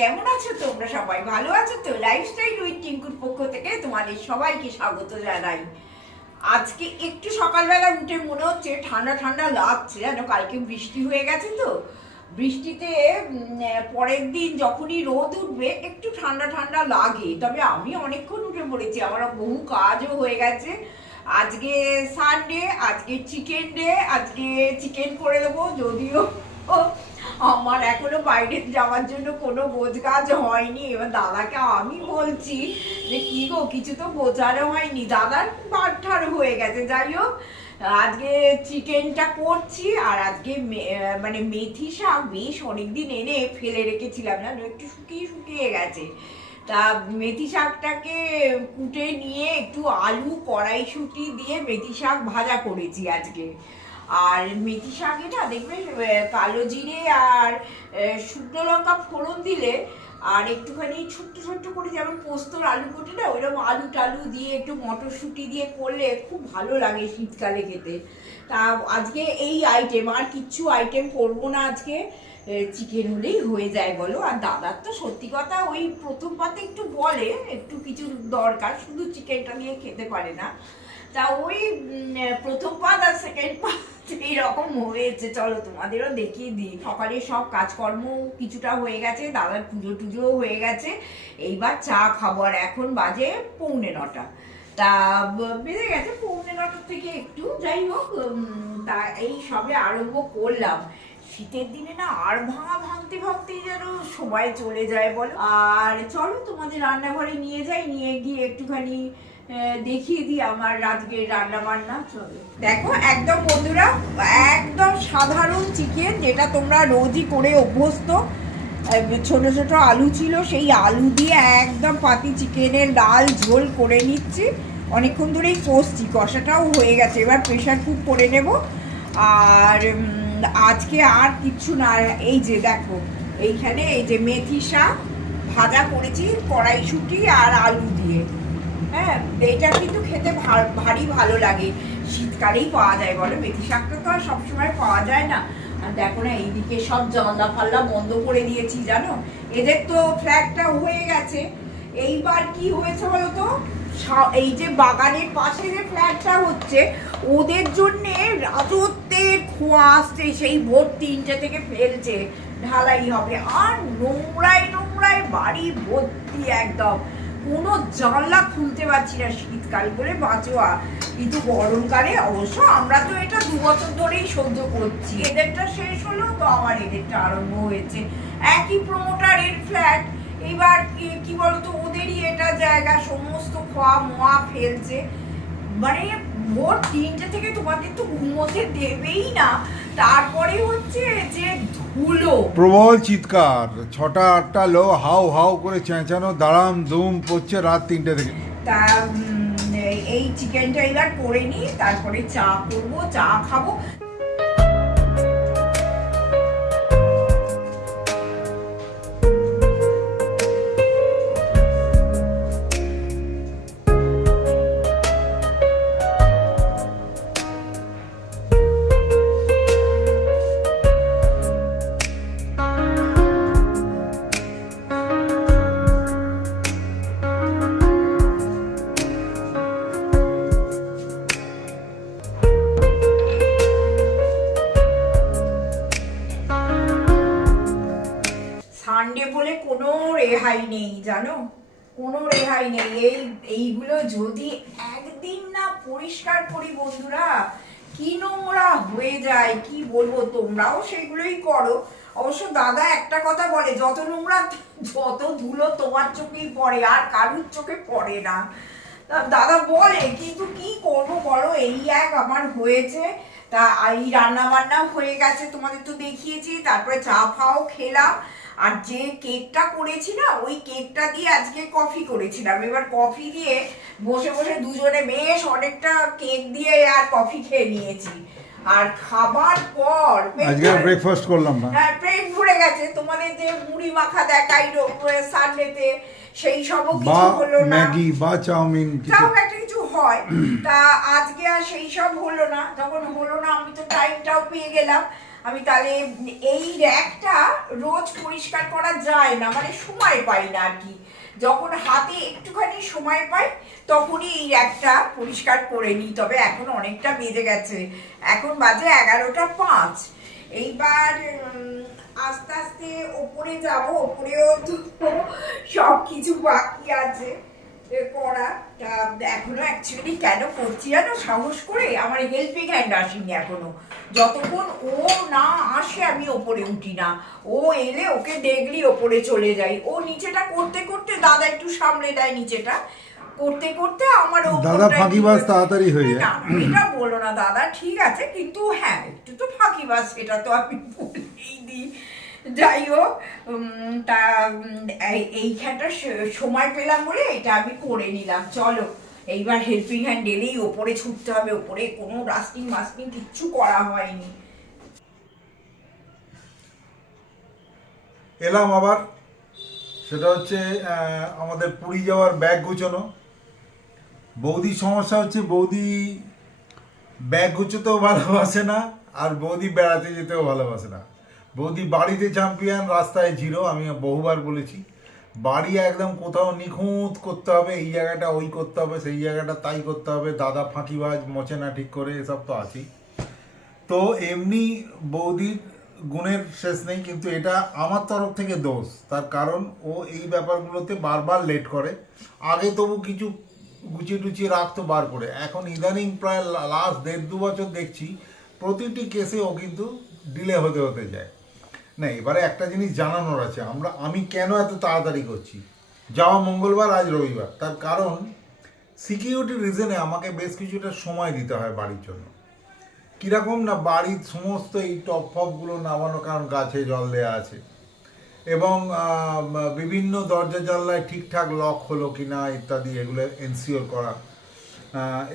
কেমন আছো তোমরা সবাই? ভালো আছো তো? লাইফস্টাইল উইথ টিঙ্কুর পক্ষ থেকে তোমাদের সবাইকে স্বাগত জানাই। আজকে একটু সকালবেলা উঠে মনে হচ্ছে ঠান্ডা ঠান্ডা লাগছে, জানো? কালকে বৃষ্টি হয়ে গেছে তো। বৃষ্টিতে পরের দিন যখনই রোদ উঠবে, একটু ঠান্ডা ঠান্ডা লাগে। তবে আমি অনেকক্ষণ উঠে পড়েছি, আমার বহু কাজও হয়ে গেছে। আজকে সানডে আজকে চিকেন ডে আজকে চিকেন করে দেবো, যদিও আমার এখনও বাইরে যাওয়ার জন্য কোনো বোঝ কাজ হয়নি। এবার দাদাকে আমি বলছি যে, কি গো, কিছু তো বোঝানো হয়নি। দাদার পাঠার হয়ে গেছে। যাই হোক, আজকে চিকেনটা করছি আর আজকে মানে মেথি শাক বেশ অনেকদিন এনে ফেলে রেখেছিলাম। না একটু শুকিয়ে শুকিয়ে গেছে। তা মেথি শাকটাকে কুটে নিয়ে একটু আলু কড়াইশুঁটি দিয়ে মেথি শাক ভাজা করেছি আজকে। আর মেথি শাকে দেখবে কালো জিরে আর শুকনো লঙ্কা ফোড়ন দিলে আর একটুখানি ছোট্ট ছোট্ট করে যেমন পোস্তর আলু কোটে না, ওইরকম আলু টালু দিয়ে একটু মটরশুঁটি দিয়ে করলে খুব ভালো লাগে শীতকালে খেতে। তা আজকে এই আইটেম আর কিচ্ছু আইটেম করব না আজকে। চিকেন হলেই হয়ে যায় বলো। আর দাদার তো সত্যি কথা, ওই প্রথম পাতে একটু বলে, একটু কিছু দরকার, শুধু চিকেনটা নিয়ে খেতে পারে না। তা ওই প্রথম পাত আর সেকেন্ড পাত এইরকম হয়েছে। চলো তোমাদেরও দেখিয়ে দিই। সকালে সব কাজকর্ম কিছুটা হয়ে গেছে, দাদার পুজো টুজোও হয়ে গেছে। এইবার চা খাব আর এখন বাজে পৌনে নটা। তা, ব- বেজে গেছে পৌনে নটার থেকে একটু। যাই হোক তা এই সবে আরম্ভ করলাম। শীতের দিনে না আর ভাঙা ভাঙতে ভাঙতেই যেন সময় চলে যায় বলো। আর চলো তোমাদের রান্নাঘরে নিয়ে যাই, নিয়ে গিয়ে একটুখানি দেখিয়ে দিই আমার আজকে রান্না বান্না চলো। দেখো, একদম বন্ধুরা, একদম সাধারণ চিকেন যেটা তোমরা রোজই করে অভ্যস্ত। ছোট ছোট আলু ছিল, সেই আলু দিয়ে একদম পাতি চিকেনের ডাল ঝোল করে নিচ্ছি। অনেকক্ষণ ধরেই কষছি, কষাটাও হয়ে গেছে। এবার প্রেশার কুক করে নেব। আর আজকে আর কিচ্ছু না, এই যে দেখো, এইখানে এই যে মেথি শাক ভাজা করেছি, কড়াইশুঁটি আর আলু দিয়ে। হ্যাঁ এটা কিন্তু খেতে ভারী ভালো লাগে। শীতকালেই পাওয়া যায় বলো, মেথি শাকটা তো আর সবসময় পাওয়া যায় না। আর দেখো না, এইদিকে সব জানলা ফাল্লা বন্ধ করে দিয়েছি, জানো? এদের তো ফ্ল্যাটটা হয়ে গেছে। এইবার কি হয়েছে বলো তো? এই যে বাগানের পাশে যে ফ্ল্যাটটা হচ্ছে, ওদের জন্যে রাজত্বের খোয়া আসছে, সেই ভোর তিনটে থেকে ফেলছে। ঢালাই হবে। আর নোংরায় নোংরায় বাড়ি ভর্তি একদম। কোনো জানলা খুলতে পারছি না শীতকাল বলে বাঁচোয়া কিন্তু গরমকালে অবশ্য আমরা তো এটা দু বছর ধরেই সহ্য করছি। এদেরটা শেষ হলো তো আবার এদেরটা আরম্ভ হয়েছে। একই প্রমোটারের ফ্ল্যাট এবার কি কি বলতো, ওদেরই এটা জায়গা, সমস্ত খোয়া মোয়া ফেলছে। মানে ভোর তিনটে থেকে তোমাদের তো ঘুমোতে দেবেই না। তারপরে হচ্ছে যে ধুলো। প্রবল চিৎকার। ছটা আটটা লো হাউ হাউ করে চেঁচানো দাঁড়াম দুম পড়ছে রাত তিনটে থেকে। তা উম, এই- চিকেন চিকেনটা এবার করে নিই তারপরে চা করব চা খাব। কি নোংরা হয়ে যায়, কি বলব তোমরাও সেগুলোই করো। অবশ্য দাদা একটা কথা বলে, যত নোংরা, যত ধুলো তোমার চোখেই পড়ে, আর কারুর চোখে পড়ে না। দাদা বলে, কিন্তু কি করব বলো, এই এক আমার হয়েছে। তা এই রান্না বান্না হয়ে গেছে, তোমাদের তো দেখিয়েছি, তারপরে চা ফাও খেলাম। আর যে কেকটা করেছি না ওই কেকটা দিয়ে আজকে কফি করেছিলাম। এবার কফি দিয়ে বসে বসে দুজনে বেশ অনেকটা কেক দিয়ে আর কফি খেয়ে নিয়েছি। আর খাবার পর আজকে ব্রেকফাস্ট করলাম না। হ্যাঁ পেট ভরে গেছে। তোমাদের যে মুড়ি মাখা দেখাই সানডেতে সেই সবও বা কিছু হলো না। ম্যাগি বা চাউমিন কিছু তাও একটা কিছু হয়। তা আজকে আর সেই সব হলো না। যখন হলো না আমি তো টাইমটাও পেয়ে গেলাম। আমি তাহলে এই র্যাকটা রোজ পরিষ্কার করা যায় না মানে সময় পাই না আর কি। যখন হাতে একটুখানি সময় পাই, তখনই এই র্যাকটা পরিষ্কার করে নিই। তবে এখন অনেকটা বেজে গেছে। এখন বাজে এগারোটা পাঁচ। এইবার আস্তে আস্তে ওপরে যাব, ওপরেও সব কিছু বাকি আছে। তা এখনও অ্যাকচুয়ালি কেন করছি জানো? সাহস করে? আমার হেল্পিং হ্যান্ড আসেনি এখনও। যতক্ষণ ও না আসে আমি ওপরে উঠি না। ও এলে ওকে দেখলি ওপরে চলে যাই। ও নিচেটা করতে করতে দাদা একটু সামলে দেয় নিচেটা। করতে করতে আমার দাদা ফাঁকিবাজ তাড়াতাড়ি হয়ে যায়। এটা বলো না দাদা ঠিক আছে কিন্তু হ্যাঁ একটু তো ফাঁকিবাজ এটা তো আমি বলেই দিই। যাই হোক তা, এই- স- সময় পেলাম বলে এটা আমি করে নিলাম। চলো, এইবার হেল্পিং হ্যান্ড এলেই ওপরে ছুটতে হবে, ওপরে কোনো রাস্টিং মাস্টিং কিচ্ছু করা হয়নি। এলাম আবার, সেটা হচ্ছে আমাদের পুরী যাওয়ার ব্যাগ গুছোনো। বৌদির সমস্যা হচ্ছে, বৌদি ব্যাগ গুছোতেও ভালোবাসে না, আর বৌদি বেড়াতে যেতেও ভালোবাসে না। বৌদি, বাড়িতে চ্যাম্পিয়ন রাস্তায় জিরো আমি বহুবার বলেছি। বাড়ি একদম কোথাও নিখুঁত করতে হবে, এই জায়গাটা ওই করতে হবে, সেই জায়গাটা তাই করতে হবে, দাদা ফাঁকিবাজ মোচে না ঠিক করে, এসব তো আছেই। তো এমনি বৌদির গুণের শেষ নেই, কিন্তু এটা আমার তরফ থেকে দোষ। তার কারণ ও এই ব্যাপারগুলোতে বারবার লেট করে। আগে তবু কিছু গুছিয়ে টুচিয়ে রাখতো, বার করে। এখন ইদানিং প্রায় লাস্ট দেড় দু বছর দেখছি, প্রতিটি কেসে ও কিন্তু ডিলে হতে হতে যায়। না এবারে একটা জিনিস জানানোর আছে, আমরা, আমি কেন এত তাড়াতাড়ি করছি? যাওয়া মঙ্গলবার, আজ রবিবার। তার কারণ সিকিউরিটি রিজনে আমাকে বেশ কিছুটা সময় দিতে হয় বাড়ির জন্য। কীরকম না বাড়ির সমস্ত এই টপ ফপগুলো নামানো, কারণ গাছে জল দেওয়া আছে। এবং বিভিন্ন দরজা জানলায় ঠিকঠাক লক হলো কি না ইত্যাদি, এগুলো এনসিওর করা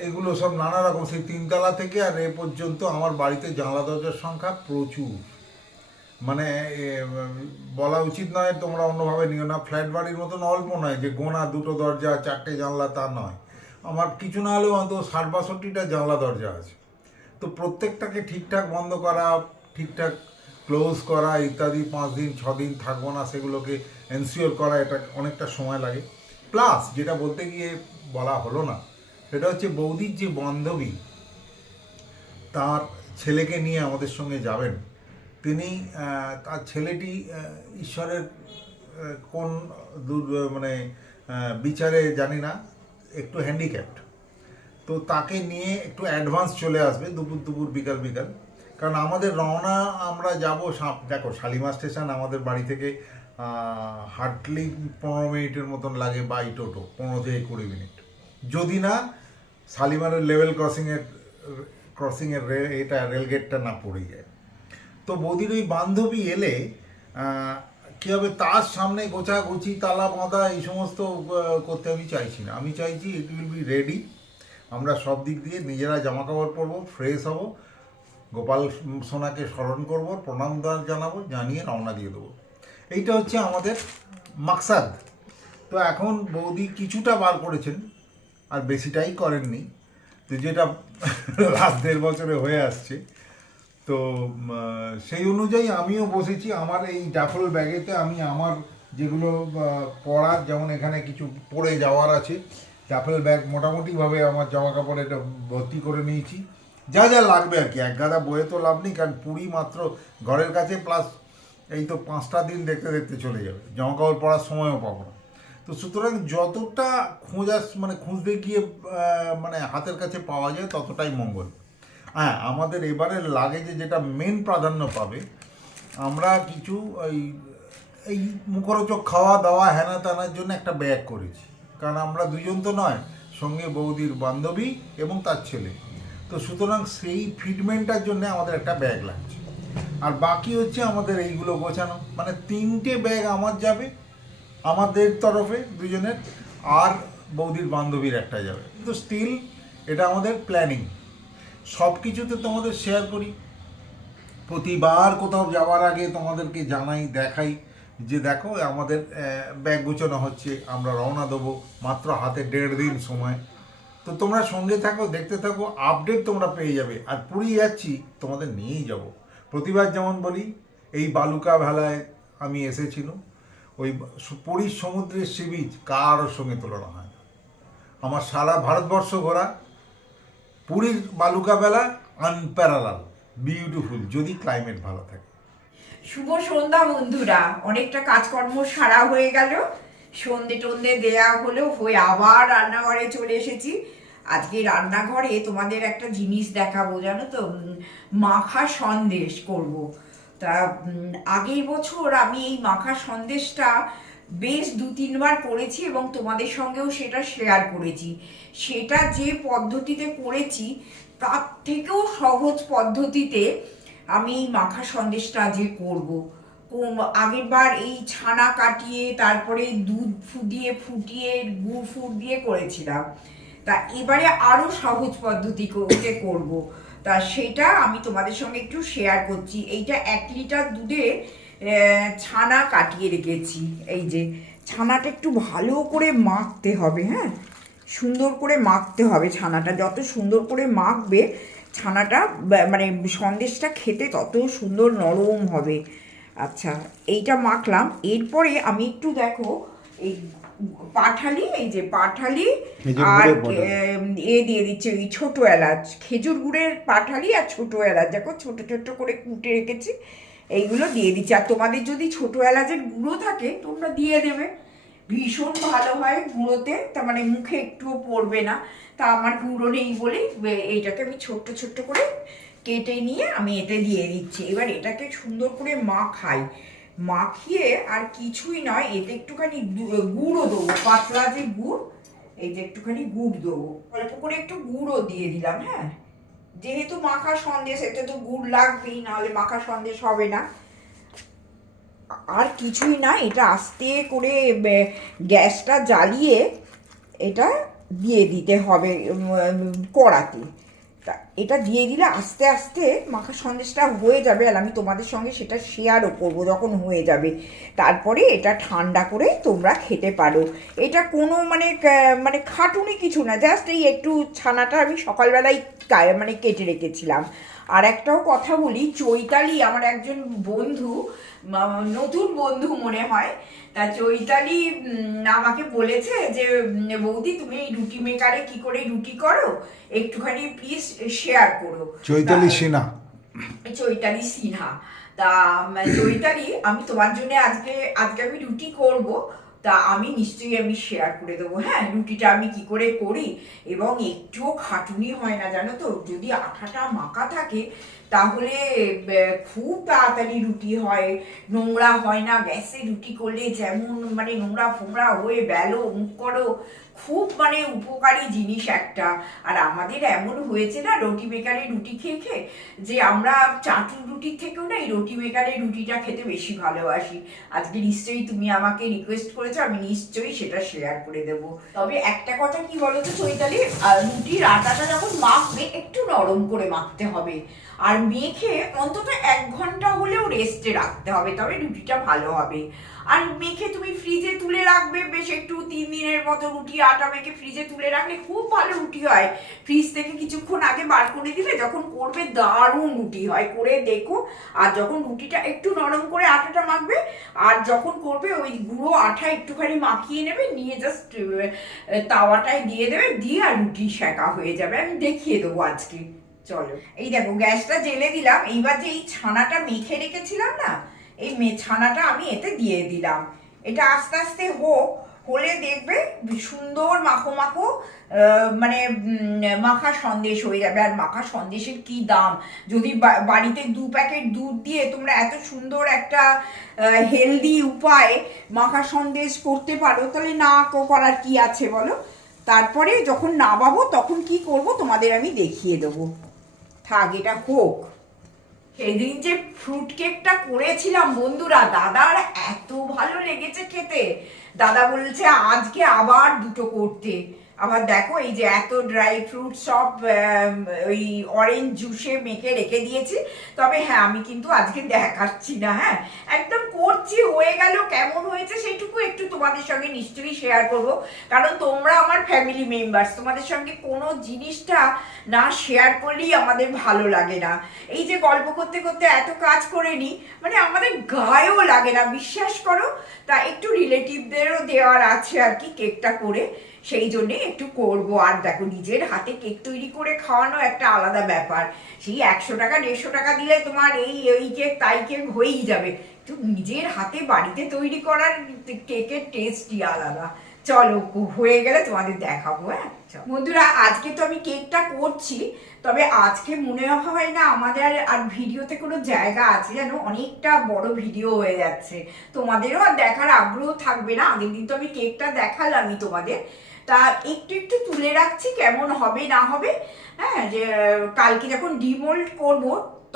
এগুলো সব নানা রকম। সেই তিনতলা থেকে আর এ পর্যন্ত আমার বাড়িতে জানলা দরজার সংখ্যা প্রচুর। মানে বলা উচিত নয় তোমরা অন্যভাবে নিও না। ফ্ল্যাট বাড়ির মতন অল্প নয় যে গোনা, দুটো দরজা, চারটে জানলা, তা নয়। আমার কিছু না হলেও অন্তত ষাট বাষট্টিটা জানলা দরজা আছে। তো প্রত্যেকটাকে ঠিকঠাক বন্ধ করা, ঠিকঠাক ক্লোজ করা, ইত্যাদি, পাঁচ দিন, ছ দিন থাকব না, সেগুলোকে এনসিওর করা, এটা অনেকটা সময় লাগে। প্লাস যেটা বলতে গিয়ে বলা হলো না, সেটা হচ্ছে বৌদির যে বান্ধবী, তার ছেলেকে নিয়ে আমাদের সঙ্গে যাবেন তিনি তার ছেলেটি ঈশ্বরের কোন দূর মানে বিচারে জানি না, একটু হ্যান্ডিক্যাপ্ট তো তাকে নিয়ে একটু অ্যাডভান্স চলে আসবে, দুপুর দুপুর, বিকাল বিকাল। কারণ আমাদের রওনা আমরা যাব দেখো শালিমা স্টেশন আমাদের বাড়ি থেকে হার্ডলি পনেরো মিনিটের মতন লাগে বাই টোটো, পনেরো থেকে কুড়ি মিনিট। যদি না, শালিমারের লেভেল ক্রসিংয়ের ক্রসিংয়ের রে, এটা রেলগেটটা না পড়ে যায়। তো বৌদির ওই বান্ধবী এলে কী হবে, তার সামনে গোছাগুছি তালা বাঁধা, এই সমস্ত করতে আমি চাইছি না। আমি চাইছি ইট উইল বি রেডি আমরা সব দিক দিয়ে নিজেরা জামা কাপড় পরবো ফ্রেশ হব, গোপাল সোনাকে স্মরণ করব, প্রণাম জানাব, জানিয়ে রওনা দিয়ে দেবো। এইটা হচ্ছে আমাদের মাকসাদ। তো এখন বৌদি কিছুটা বার করেছেন, আর বেশিটাই করেননি। তো যেটা লাস্ট দেড় বছরে হয়ে আসছে তো সেই অনুযায়ী আমিও বসেছি। আমার এই ডাফল ব্যাগেতে আমি আমার যেগুলো পড়ার, যেমন এখানে কিছু পড়ে যাওয়ার আছে ডাফল ব্যাগ মোটামুটিভাবে আমার জামা কাপড় এটা ভর্তি করে নিয়েছি। যা যা লাগবে আর কি, এক গাদা বয়ে তো লাভ নেই, কারণ পুরী মাত্র ঘরের কাছে, প্লাস এই তো পাঁচটা দিন দেখতে দেখতে চলে যাবে। জামা কাপড় পরার সময়ও পাবো না। তো সুতরাং যতটা খোঁজা মানে খুঁজতে গিয়ে মানে হাতের কাছে পাওয়া যায়, ততটাই মঙ্গল। হ্যাঁ আমাদের এবারের লাগেজে যেটা মেন প্রাধান্য পাবে, আমরা কিছু ওই, এই মুখরোচক খাওয়া দাওয়া হেনা তেনার জন্য একটা ব্যাগ করেছি। কারণ আমরা দুজন তো নয়, সঙ্গে বৌদির বান্ধবী এবং তার ছেলে। তো সুতরাং সেই ফিটমেন্টটার জন্য আমাদের একটা ব্যাগ লাগছে। আর বাকি হচ্ছে আমাদের এইগুলো গোছানো। মানে তিনটে ব্যাগ আমার যাবে, আমাদের তরফে দুজনের আর বৌদির বান্ধবীর একটা যাবে। কিন্তু স্টিল এটা আমাদের প্ল্যানিং সব কিছুতে তোমাদের শেয়ার করি। প্রতিবার কোথাও যাওয়ার আগে তোমাদেরকে জানাই, দেখাই যে দেখো, আমাদের ব্যাগ গুছানো হচ্ছে, আমরা রওনা দেবো মাত্র হাতে দেড় দিন সময়। তো তোমরা সঙ্গে থাকো, দেখতে থাকো আপডেট তোমরা পেয়ে যাবে। আর পুরী যাচ্ছি, তোমাদের নিয়েই যাব। প্রতিবার যেমন বলি, এই বালুকা ভেলায় আমি এসেছিলাম ওই পুরীর সমুদ্রের সি বিচ কারোর সঙ্গে তুলনা হয় আমার সারা ভারতবর্ষ ঘোরা পুরীর বালুকা বেলা আনপ্যারালাল বিউটিফুল যদি ক্লাইমেট ভালো থাকে। শুভ সন্ধ্যা বন্ধুরা, অনেকটা কাজকর্ম সারা হয়ে গেল। সন্ধে টন্ধে দেয়া হলো, হয়ে আবার রান্নাঘরে চলে এসেছি। আজকে রান্নাঘরে তোমাদের একটা জিনিস দেখাবো, জানো তো? মাখা সন্দেশ করব। তা আগের বছর আমি এই মাখা সন্দেশটা বেশ দু তিনবার করেছি এবং তোমাদের সঙ্গেও সেটা শেয়ার করেছি। সেটা যে পদ্ধতিতে করেছি, তার থেকেও সহজ পদ্ধতিতে আমি এই মাখা সন্দেশটা যে করব। আগের বার এই ছানা কাটিয়ে, তারপরে দুধ ফুটিয়ে ফুটিয়ে, গুড় ফুট দিয়ে করেছিলাম। তা এবারে আরও সহজ পদ্ধতি করতে করব। তা সেটা আমি তোমাদের সঙ্গে একটু শেয়ার করছি। এইটা এক লিটার দুধে ছানা কাটিয়ে রেখেছি। এই যে ছানাটা একটু ভালো করে মাখতে হবে হ্যাঁ? সুন্দর করে মাখতে হবে ছানাটা। যত সুন্দর করে মাখবে ছানাটা মানে সন্দেশটা খেতে তত সুন্দর নরম হবে। আচ্ছা এইটা মাখলাম। এরপরে আমি একটু দেখো এই পাঠালি এই যে পাঠালি আর এ দিয়ে দিচ্ছে ওই ছোট এলাচ। খেজুর গুড়ের পাঠালি আর ছোট এলাচ। দেখো ছোট ছোট করে কুটে রেখেছি। এইগুলো দিয়ে দিচ্ছি। আর তোমাদের যদি ছোট এলাচের গুঁড়ো থাকে, তোমরা দিয়ে দেবে। ভীষণ ভালো হয় গুঁড়োতে, তার মানে মুখে একটুও পড়বে না। তা আমার গুঁড়ো নেই বলে এইটাকে আমি ছোট্ট ছোট্ট করে কেটে নিয়ে আমি এতে দিয়ে দিচ্ছি। এবার এটাকে সুন্দর করে মাখাই। মাখিয়ে আর কিছুই নয়, এতে একটুখানি গুঁড়ো দেবো, পাতলা যে গুড়, এই যে একটুখানি গুড় দেবো। অল্প করে একটু গুঁড়ো দিয়ে দিলাম হ্যাঁ? যেহেতু মাখা সন্দেশ, এতে তো গুড় লাগবেই, নাহলে মাখা সন্দেশ হবে না। আর কিছুই না, এটা আস্তে করে গ্যাসটা জ্বালিয়ে এটা দিয়ে দিতে হবে কড়াতে। তা এটা দিয়ে দিলে আস্তে আস্তে মাখা সন্দেশটা হয়ে যাবে, আর আমি তোমাদের সঙ্গে সেটা শেয়ারও করব যখন হয়ে যাবে। তারপরে এটা ঠান্ডা করে তোমরা খেতে পারো। এটা কোনো মানে মানে খাটুনি কিছু না, জাস্ট এই একটু ছানাটা আমি সকালবেলায় মানে কেটে রেখেছিলাম। আর একটাও কথা বলি চৈতালি আমার একজন বন্ধু নতুন বন্ধু মনে হয় তা চৈতালি আমাকে বলেছে যে বৌদি তুমি এই রুটি মেকারে কি করে রুটি করো? একটুখানি প্লিজ শেয়ার করো। চৈতালি সিনহা। চৈতালি সিনহা। তা চৈতালি আমি তোমার জন্য আজকে আজকে আমি রুটি করব। তা আমি নিশ্চয়ই আমি শেয়ার করে দেবো। হ্যাঁ রুটিটা আমি কি করে করি? এবং একটুও খাটুনি হয় না, জানো তো? যদি আঠাটা মাখা থাকে তাহলে খুব তাড়াতাড়ি রুটি হয়, নোংরা হয় না, গ্যাসে রুটি করলে যেমন মানে নোংরা ফোংরা হয়ে বেলো, মুখ করো, খুব মানে উপকারী জিনিস একটা। আর আমাদের এমন হয়েছে না, রুটি মেকারে রুটি খেয়ে খেয়ে, যে আমরা চাটুর রুটির থেকেও না এই রুটি মেকারে রুটিটা খেতে বেশি ভালোবাসি। আজকে নিশ্চয়ই তুমি আমাকে রিকোয়েস্ট করেছ, আমি নিশ্চয়ই সেটা শেয়ার করে দেব। তবে একটা কথা কি বলো তো চৈতালি রুটির আটাটা যখন মাখবে, একটু নরম করে মাখতে হবে। আর মেখে অন্তত এক ঘণ্টা হলেও রেস্টে রাখতে হবে, তবে রুটিটা ভালো হবে। আর মেখে তুমি ফ্রিজে তুলে রাখবে, বেশ একটু তিন দিনের মতো রুটি, আটা মেখে ফ্রিজে তুলে রাখলে খুব ভালো রুটি হয়। ফ্রিজ থেকে কিছুক্ষণ আগে বার করে দিলে যখন করবে দারুণ রুটি হয়, করে দেখো। আর যখন রুটিটা একটু নরম করে আটাটা মাখবে, আর যখন করবে ওই গুঁড়ো আঠা একটুখানি মাখিয়ে নেবে, নিয়ে জাস্ট তাওয়াটায় দিয়ে দেবে, দিয়ে আর রুটি সেকা হয়ে যাবে। আমি দেখিয়ে দেবো আজকে। চলো। এই দেখো, গ্যাসটা জেলে দিলাম। এইবার যে এই ছানাটা মেখে রেখেছিলাম না, এই ছানাটা আমি এতে দিয়ে দিলাম। এটা আস্তে আস্তে হোক, হলে দেখবে সুন্দর মাখো মাখো মানে মাখা সন্দেশ হয়ে যাবে। আর মাখা সন্দেশের কি দাম? যদি বাড়িতে দু প্যাকেট দুধ দিয়ে তোমরা এত সুন্দর একটা হেলদি উপায় মাখা সন্দেশ করতে পারো, তাহলে না করার কি আছে বলো? তারপরে যখন নামাবো, তখন কি করব? তোমাদের আমি দেখিয়ে দেবো। থাক, এটা হোক। সেদিন যে ফ্রুট কেকটা করেছিলাম বন্ধুরা, দাদার এত ভালো লেগেছে খেতে। দাদা বলছে, আজকে আবার দুটো করতে। আবার দেখো, এই যে এত ড্রাই ফ্রুট সব ওই অরেঞ্জ জুসে মেখে রেখে দিয়েছি। তবে হ্যাঁ আমি কিন্তু আজকে দেখাচ্ছি না হ্যাঁ? একদম করছি, হয়ে গেল, কেমন হয়েছে সেইটুকু একটু তোমাদের সঙ্গে নিশ্চয়ই শেয়ার করব। কারণ তোমরা আমার ফ্যামিলি মেম্বার্স তোমাদের সঙ্গে কোনো জিনিসটা না শেয়ার করলেই আমাদের ভালো লাগে না। এই যে গল্প করতে করতে এত কাজ করে নিই মানে আমাদের গায়েও লাগে না, বিশ্বাস করো। তা একটু রিলেটিভদেরও দেওয়ার আছে আর কি, কেকটা করে। সেই জন্যে একটু করব। আর দেখো, নিজের হাতে কেক তৈরি করে খাওয়ানো একটা আলাদা ব্যাপার। সেই একশো টাকা, দেড়শো টাকা দিলে তোমার এই এই কেক, তাই কেক হয়েই যাবে। তো নিজের হাতে বাড়িতে তৈরি করার কেকের টেস্টই আলাদা। চলো, হয়ে গেলে তোমাদের দেখাবো হ্যাঁ? বন্ধুরা, আজকে তো আমি কেকটা করছি, তবে আজকে মনে হয় না, আমাদের আর ভিডিওতে কোনো জায়গা আছে যেন অনেকটা বড় ভিডিও হয়ে যাচ্ছে। তোমাদেরও আর দেখার আগ্রহ থাকবে না, আগের দিন তো আমি কেকটা দেখালামই তোমাদের। তা একটু একটু তুলে রাখছি, কেমন হবে না হবে হ্যাঁ? যে, কালকে যখন ডিমোল্ড করব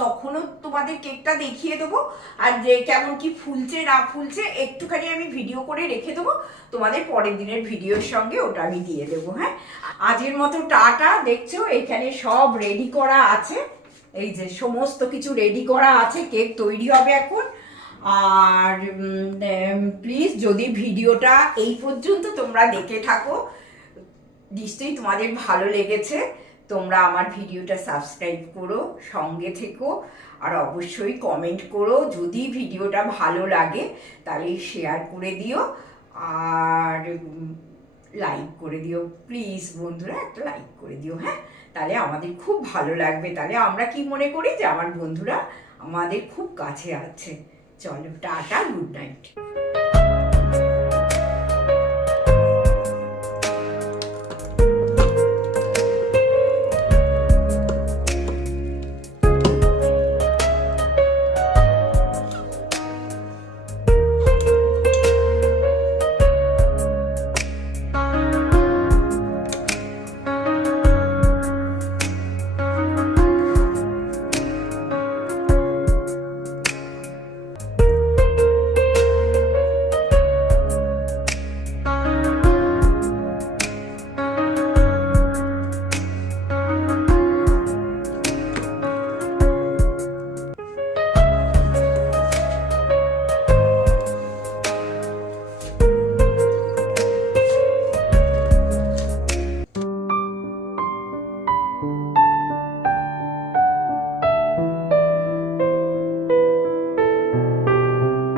তখনও তোমাদের কেকটা দেখিয়ে দেবো। আর যে কেমন কি ফুলছে, না ফুলছে, একটুখানি আমি ভিডিও করে রেখে দেবো। তোমাদের পরের দিনের ভিডিওর সঙ্গে ওটা আমি দিয়ে দেবো হ্যাঁ? আজের মতো টাটা, দেখছ? এখানে সব রেডি করা আছে। এই যে সমস্ত কিছু রেডি করা আছে, কেক তৈরি হবে এখন। আর প্লিজ যদি ভিডিওটা এই পর্যন্ত তোমরা দেখে থাকো, নিশ্চয়ই তোমাদের ভালো লেগেছে। তোমরা আমার ভিডিওটা সাবস্ক্রাইব করো, সঙ্গে থেকো, আর অবশ্যই কমেন্ট করো। যদি ভিডিওটা ভালো লাগে, তাহলে শেয়ার করে দিও, আর লাইক করে দিও। প্লিজ বন্ধুরা, একটা লাইক করে দিও হ্যাঁ? তাহলে আমাদের খুব ভালো লাগবে। তাহলে আমরা কি মনে করি যে, আমার বন্ধুরা আমাদের খুব কাছে আছে। চলো, টাটা গুড নাইট